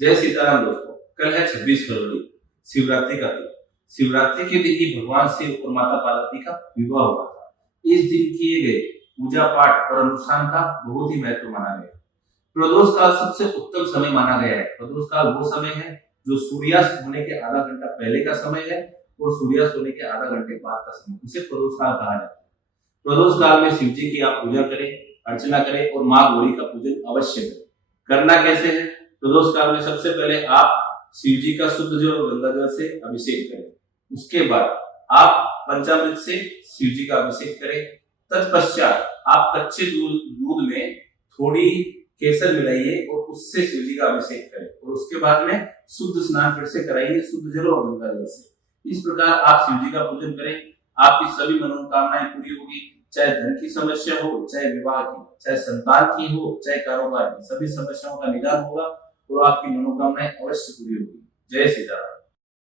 जय सीताराम दोस्तों। कल है 26 फरवरी, शिवरात्रि का दिन। शिवरात्रि के दिन ही भगवान शिव और माता पार्वती का विवाह हुआ था। इस दिन किए गए पूजा पाठ और अनुष्ठान का बहुत ही महत्व माना गया है। प्रदोष काल सबसे उत्तम समय माना गया है। प्रदोष काल वो समय है जो सूर्यास्त होने के आधा घंटा पहले का समय है और सूर्यास्त होने के आधा घंटे बाद का समय, उसे प्रदोष काल कहा जाता है। प्रदोष काल में शिव जी की आप पूजा करें, अर्चना करें और माँ गौरी का पूजन अवश्य करें। करना कैसे है? प्रदोष काल में सबसे पहले आप शिव जी का शुद्ध जल और गंगा जल से अभिषेक करें। उसके बाद आप पंचामृत से शिव जी का अभिषेक करें। तत्पश्चात आप कच्चे दूध में थोड़ी केसर मिलाइए और उससे शिव जी का अभिषेक करें और उसके बाद में शुद्ध स्नान फिर से कराइए शुद्ध जल और गंगा जल से। इस प्रकार आप शिव जी का पूजन करें, आपकी सभी मनोकामनाएं पूरी होगी। चाहे धन की समस्या हो, चाहे विवाह की, चाहे संतान की हो, चाहे कारोबार की, सभी समस्याओं का निदान होगा और आपकी मनोकामनाएं अवश्य पूरी होगी। जय सीताराम।